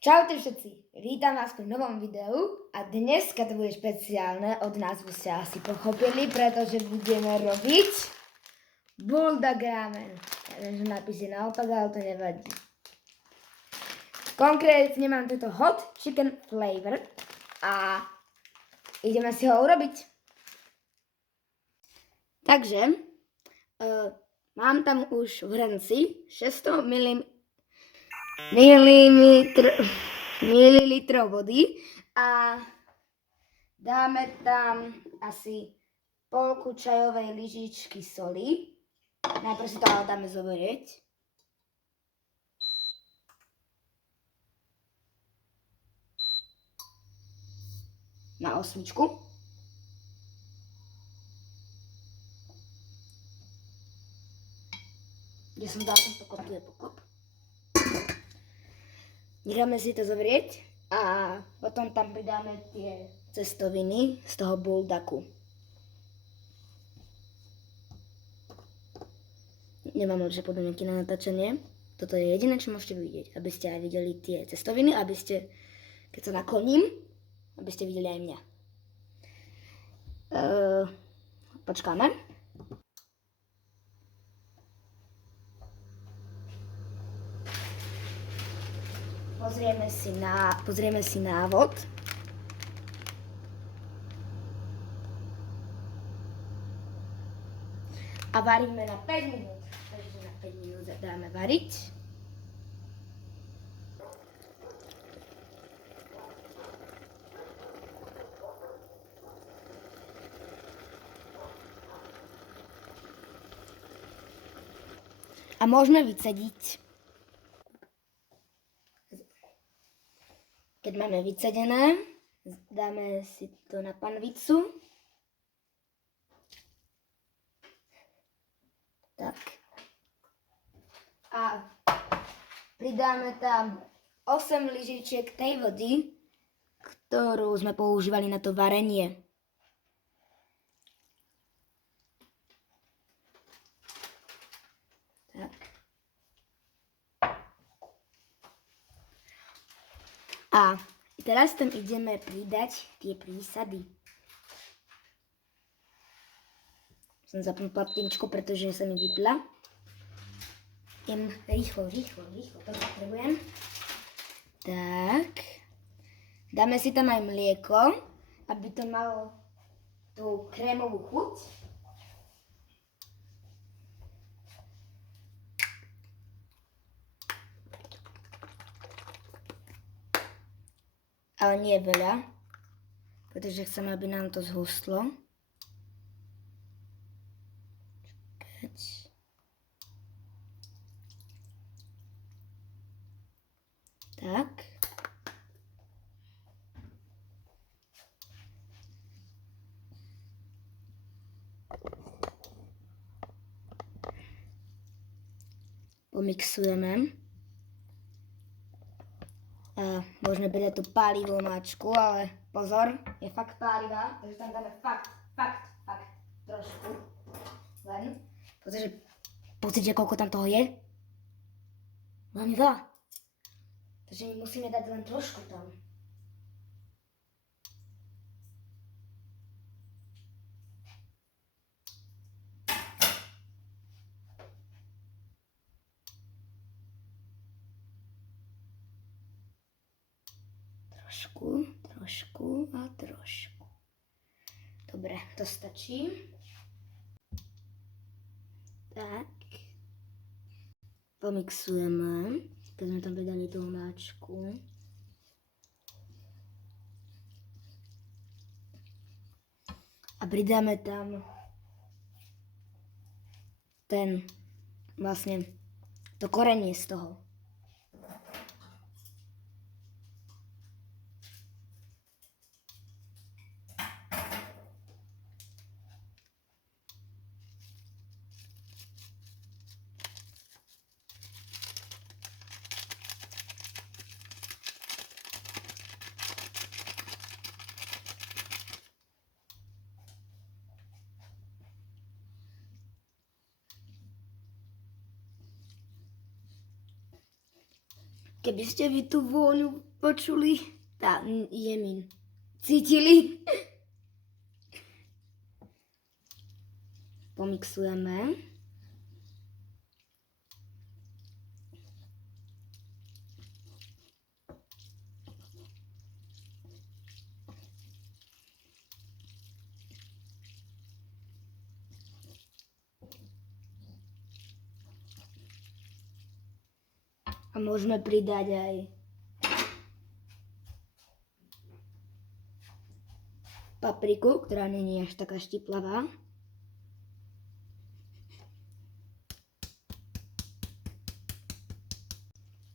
Čaute všetci, vítam vás pri novom videu a dneska to bude špeciálne, od názvu ste asi pochopili, pretože budeme robiť bulldog ramen. Ja viem, že nápis je naopak, ale to nevadí. Konkrétne mám tento hot chicken flavor a ideme si ho urobiť. Takže mám tam už v hrnci 600 mililitrov vody a dáme tam asi polku čajovej lyžičky soli. Najprv si to ale dáme zovrieť. Na osmičku. Kde som dal ten poklop, tu je poklop. Necháme si to zovrieť a potom tam pridáme tie cestoviny z toho bulldogu. Nemám lepšie podmienky na natáčanie. Toto je jediné, čo môžete vidieť, aby ste aj videli tie cestoviny, aby ste, keď sa nakloním, aby ste videli aj mňa. Počkáme. Pozrieme si návod. A varíme na 5 minút. Takže na 5 minút dáme variť. A môžeme vycediť. Keď máme vycedené, dáme si to na panvicu. Tak. A pridáme tam 8 lyžičiek tej vody, ktorú sme používali na to varenie. Tak. A teraz tam ideme pridať tie prísady. Som zapnul platničku, pretože sa mi vypla. Idem rýchlo, to potrebujem. Tak. Dáme si tam aj mlieko, aby to malo tú krémovú chuť. Ale nie veľa, pretože chcem, aby nám to zhustlo. Tak. Pomixujeme. A môžeme pridať tú pálivú mačku, ale pozor, je fakt pálivá, takže tam dáme fakt trošku. Len, pretože pozrite, koľko tam toho je. Veľmi veľa. Takže my musíme dať len trošku tam. Trošku a trošku. Dobre, to stačí. Tak. Pomixujeme. Keď sme tam pridali tú máčku. A pridáme tam to korenie z toho. Keby ste vy tú vôňu počuli, jemín, cítili. Pomixujeme. A môžeme pridať aj papriku, ktorá nie je až taká štiplavá.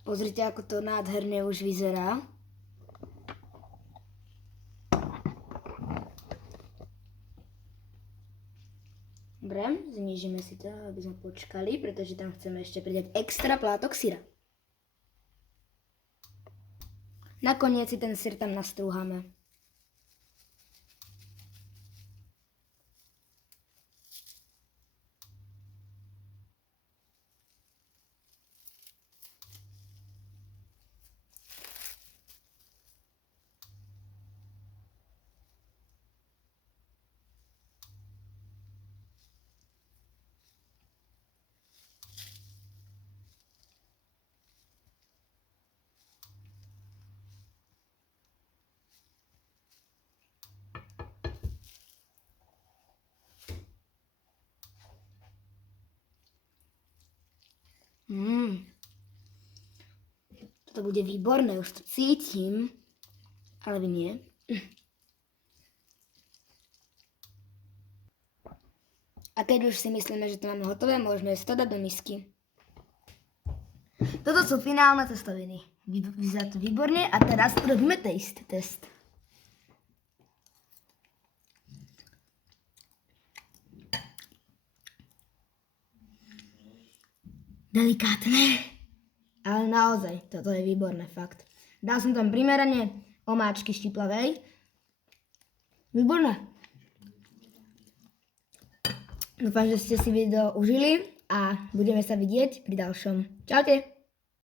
Pozrite, ako to nádherne už vyzerá. Dobre, znížime si to, aby sme počkali, pretože tam chceme ešte pridať extra plátok syra. Nakoniec si ten syr tam nastrúhame. Toto bude výborné, už to cítim, ale vy nie. A keď už si myslíme, že to máme hotové, môžeme to dať do misky. Toto sú finálne cestoviny. Vyzerá to výborne a teraz robíme taste test. Delikátne, ale naozaj, toto je výborné, fakt. Dal som tam primerane omáčky štiplavej. Výborné. Dúfam, že ste si video užili a budeme sa vidieť pri ďalšom. Čaute.